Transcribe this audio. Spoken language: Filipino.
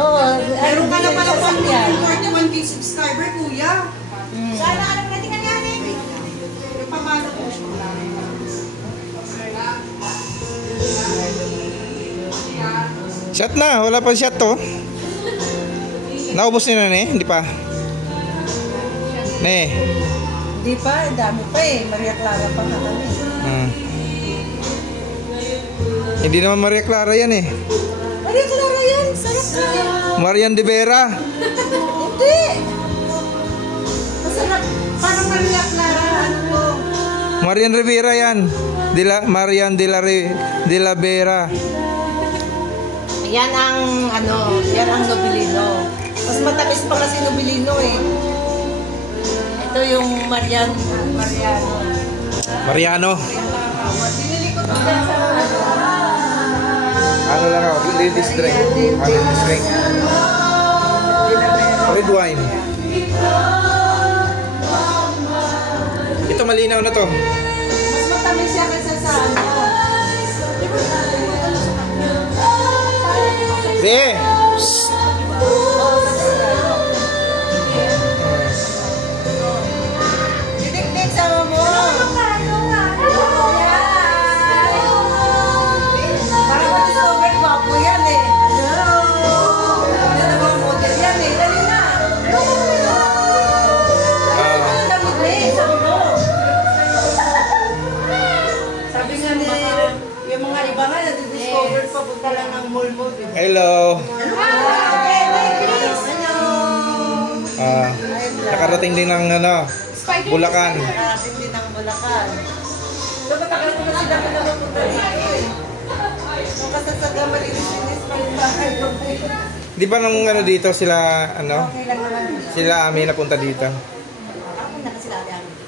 Oo. Meron ka na pala pang 41k subscriber, kuya. Sana alam natin nga yan eh. Pamana po siya. Shot na, wala pa shot to. Naubos niyo na Hindi pa. Hindi pa, dami pa eh. Maria Clara pa nga kami. Hindi naman Maria Clara yan eh. Maria Clara yan, sarap ka. Marian de Vera. Hindi. Masarap. Parang Maria Clara, ano mo? Marian Rivera yan. Marian de la Vera. Yan ang yan ang Nobilino. Mas matamis pa kasi Nobilino eh. Ito yung Mariano. Binili ko ito sa Ano lang ako, ladies drink. Ladies drink. Red wine. Ito malinaw na to. mas matamis siya kaysa sa Didikdik sama mo. Para ma-discover gwapo yan eh. Yan ang model yan eh. Dali na. Sabi nga ni yung mga iba nga na-discover pa punta lang ng mall-mall. Hello. Nakarating din ng Bulacan. Nakarating din ng Bulacan. So, matagal ko na sila pinapunta dito eh. Nung kasasaga malinis-linis pa yung bahay ko. Di ba nung dito sila, Okay lang naman. sila Ami napunta dito? Ako na kasi lagi.